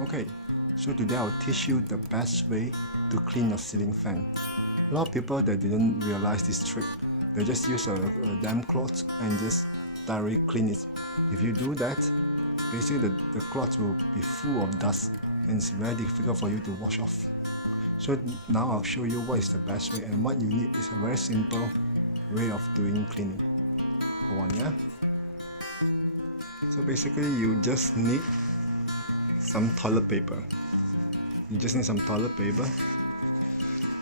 Okay, so today I'll teach you the best way to clean your ceiling fan. A lot of people that didn't realize this trick, they just use a damp cloth and just directly clean it. If you do that, basically the cloth will be full of dust and it's very difficult for you to wash off. So now I'll show you what is the best way, and what you need is a very simple way of doing cleaning. Hold on, yeah? So basically you just need some toilet paper. You just need some toilet paper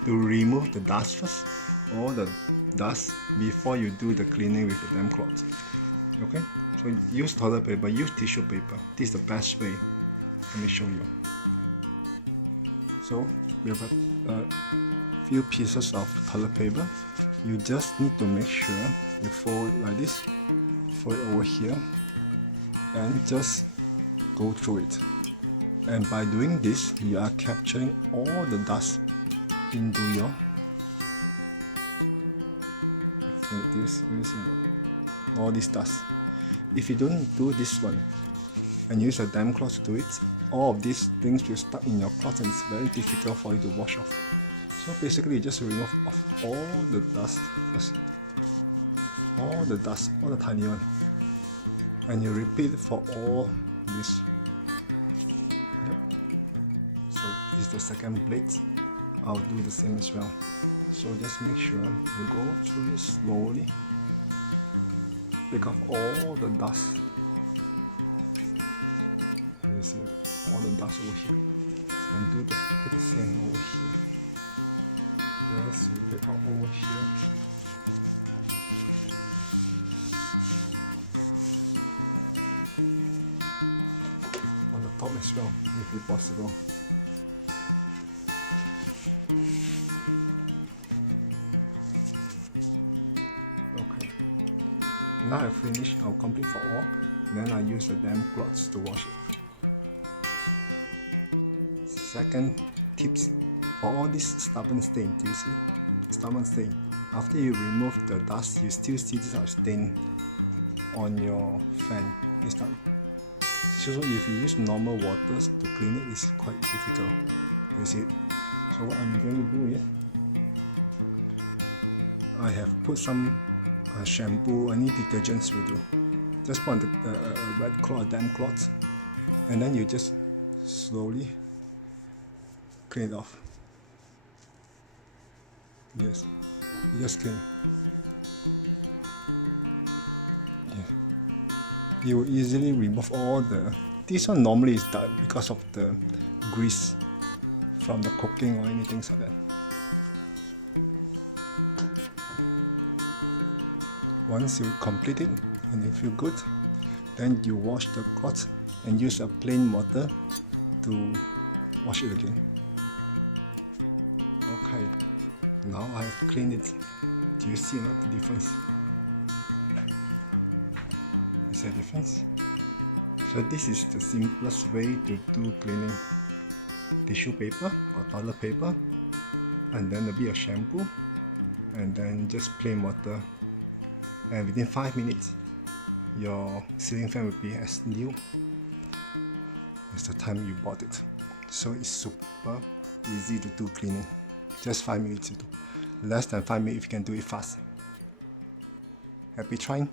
to remove the dust first, all the dust, before you do the cleaning with the damp cloth. Okay? So use toilet paper, use tissue paper. This is the best way. Let me show you. So we have a few pieces of toilet paper. You just need to make sure you fold like this, fold it over here, and just go through it. And by doing this, you are capturing all the dust into your all this dust. If you don't do this one and use a damp cloth to do it, all of these things will stuck in your cloth and it's very difficult for you to wash off. So basically you just remove off all the dust first. All the dust, all the tiny one. And you repeat for all this. So this is the second plate. I'll do the same as well. So just make sure you go through it slowly. Pick off all the dust. You see all the dust over here. And do the same over here. Yes, repeat out over here. On the top as well, if possible. Okay. Now I finish, I'll complete for all. Then I use the damp cloths to wash it. Second tips, for all this stubborn stain, do you see? Stubborn stain. After you remove the dust, you still see this stain on your fan. This time. So if you use normal waters to clean it, it's quite difficult. You see it? So what I'm going to do is, I have put some shampoo, any detergents will do. Just put on a wet cloth, a damp cloth, and then you just slowly clean it off. Yes, you just clean. Yeah. You will easily remove all the. This one normally is done because of the grease from the cooking or anything like that. Once you complete it and you feel good, then you wash the cloth and use a plain water to wash it again. Okay, now I have cleaned it. Do you see the difference? Is there a difference? So this is the simplest way to do cleaning. Tissue paper or toilet paper, and then a bit of shampoo, and then just plain water. And within 5 minutes, your ceiling fan will be as new as the time you bought it. So it's super easy to do cleaning. Just 5 minutes to do. Less than 5 minutes if you can do it fast. Happy trying?